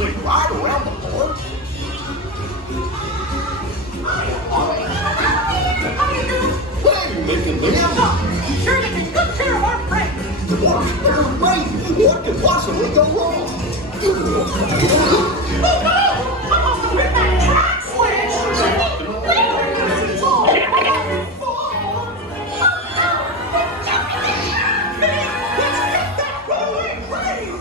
relaxing ride around the park? Hey, making me Sure taking good care of our friends. What? They're great. What could possibly go wrong? Oh no! I'm off to hit that track switch! Wait! It's all my fault! Minnie, let's get that runaway train!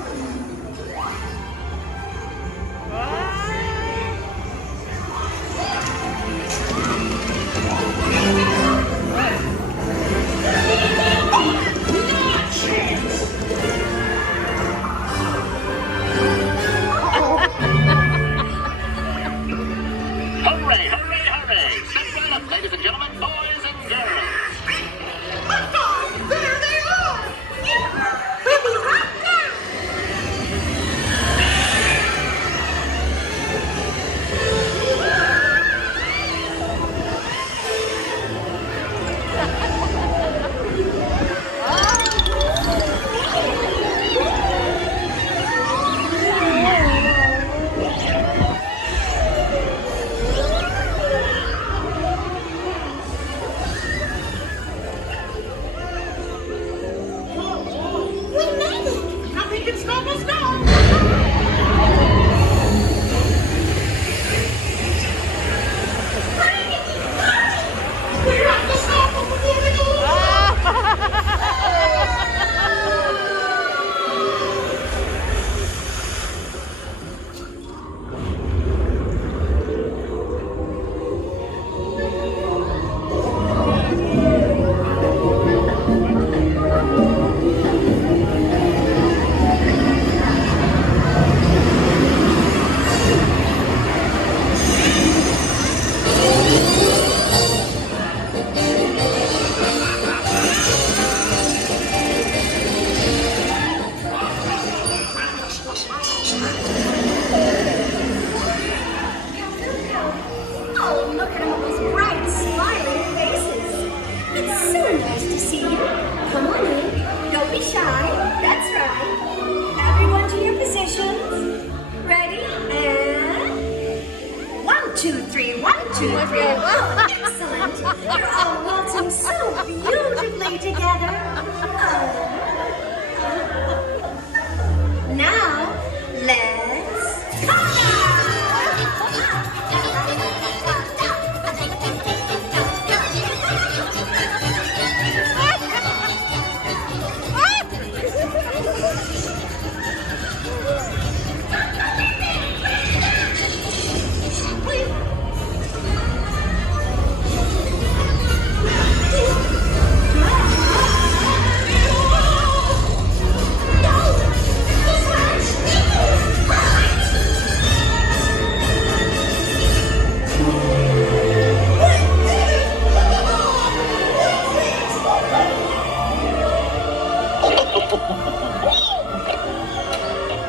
Hooray, hooray, hooray! Step right up, ladies and gentlemen, boys and girls. There they are! We made it! Nothing can stop us now! We have to stop them before they go Oh, look at all those bright, smiling faces. It's so nice to see you. Come on in. Don't be shy. That's right. Everyone to your positions. Ready? And 1, 2, 3. 1, 2, 3. Oh, excellent. You're all waltzing so beautifully together. Now, let's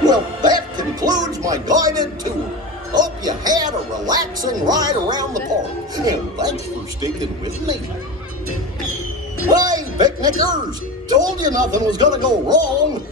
Well, that concludes my guided tour. Hope you had a relaxing ride around the park. And thanks for sticking with me. Hey, picnickers! Told you nothing was gonna go wrong.